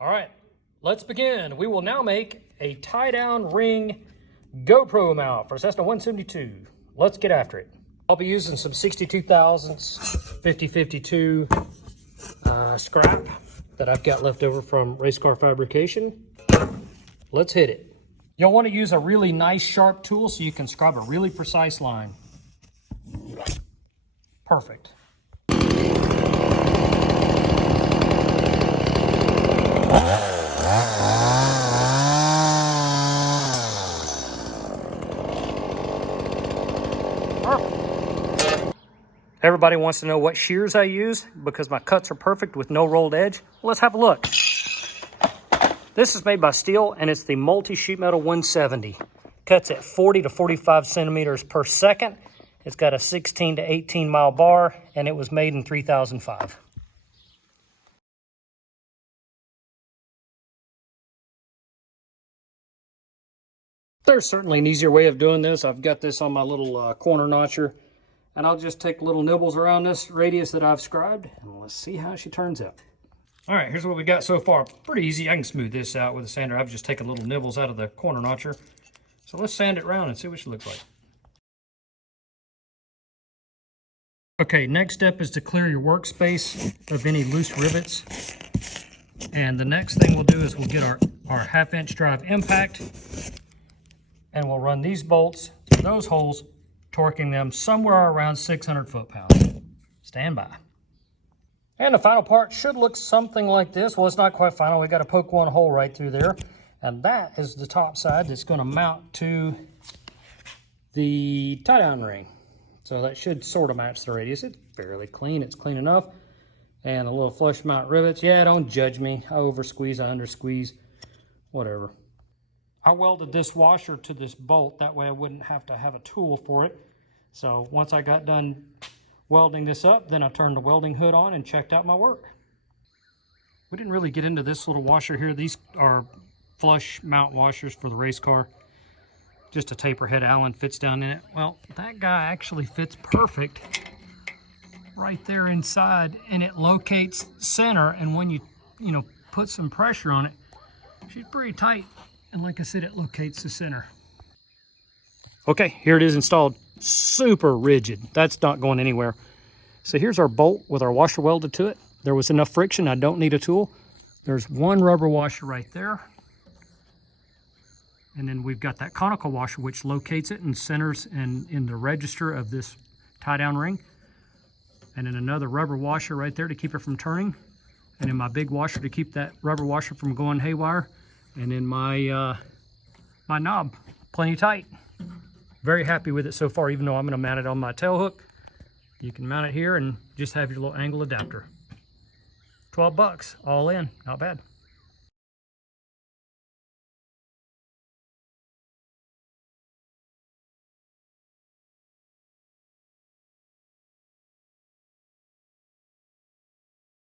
All right, let's begin. We will now make a tie-down ring GoPro mount for Cessna 172. Let's get after it. I'll be using some 62 thousandths 5052 scrap that I've got left over from race car fabrication. Let's hit it. You'll want to use a really nice sharp tool so you can scribe a really precise line. Perfect. Everybody wants to know what shears I use because my cuts are perfect with no rolled edge. Well, let's have a look. This is made by Steel and it's the multi-sheet metal 170. Cuts at 40 to 45 centimeters per second. It's got a 16 to 18 mile bar and it was made in 3005. There's certainly an easier way of doing this. I've got this on my little corner notcher. And I'll just take little nibbles around this radius that I've scribed, and let's see how she turns out. All right, here's what we got so far. Pretty easy. I can smooth this out with a sander. I've just taken little nibbles out of the corner notcher. So let's sand it around and see what she looks like. Okay, next step is to clear your workspace of any loose rivets. And the next thing we'll do is we'll get our 1/2-inch drive impact, and we'll run these bolts through those holes, torquing them somewhere around 600 foot-pounds. Stand by. And the final part should look something like this. Well, it's not quite final. We got to poke one hole right through there. And that is the top side that's going to mount to the tie-down ring. So that should sort of match the radius. It's fairly clean. It's clean enough. And the little flush mount rivets. Yeah, don't judge me. I over-squeeze, I under-squeeze, whatever. I welded this washer to this bolt. That way I wouldn't have to have a tool for it. So once I got done welding this up, then I turned the welding hood on and checked out my work. We didn't really get into this little washer here. These are flush mount washers for the race car. Just a taper head Allen fits down in it. Well, that guy actually fits perfect right there inside, and it locates center. And when you put some pressure on it, she's pretty tight. And like I said, it locates the center. Okay, here it is installed. Super rigid. That's not going anywhere. So here's our bolt with our washer welded to it. There was enough friction. I don't need a tool. There's one rubber washer right there. And then we've got that conical washer which locates it and centers in the register of this tie-down ring. And then another rubber washer right there to keep it from turning. And then my big washer to keep that rubber washer from going haywire. And then my my knob, plenty tight. Very happy with it so far, even though I'm gonna mount it on my tail hook. You can mount it here and just have your little angle adapter. $12, all in, not bad.